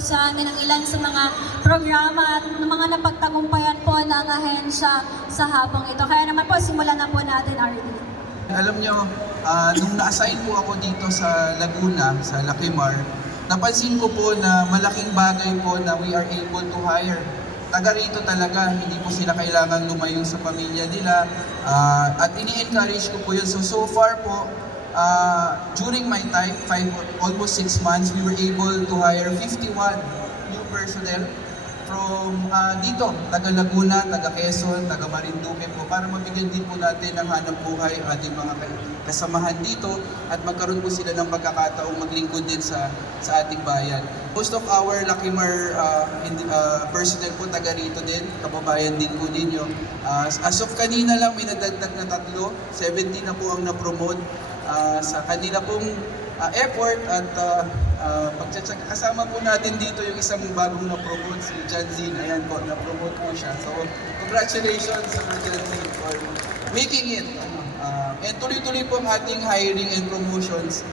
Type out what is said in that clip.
sa amin ang ilan sa mga programa at mga napagtagumpayan po ng ahensya sa habang ito. Kaya naman po, simulan na po natin, RD. Alam nyo, ah, nung na-assign po ako dito sa Laguna, sa Lacrimar, napansin ko po na malaking bagay po na we are able to hire. Taga rito talaga, hindi po sila kailangan lumayo sa pamilya nila. Ah, at ini-encourage ko po yun. So, so far po, ah, during my time, five, almost six months, we were able to hire 51 new personnel from ah, dito, taga Laguna, taga Quezon, taga Marinduque po para mabigyan din po natin ng hanap buhay ating mga ka- kasamahan dito at magkaroon po sila ng pagkakataong maglingkod din sa sa ating bayan. Most of our Lakimar uh, personnel po taga rito din, kababayan din po ninyo. Ah, as of kanina lang may nadagdag na tatlo, 70 na po ang na-promote ah, sa kanila pong ah, effort at uh, pagtsatsak. Kasama po natin dito yung isang bagong na-promote, si John Zin. Ayan po, na-promote po siya. So, congratulations sa John for making it. Ah, and tuloy-tuloy po ang ating hiring and promotions.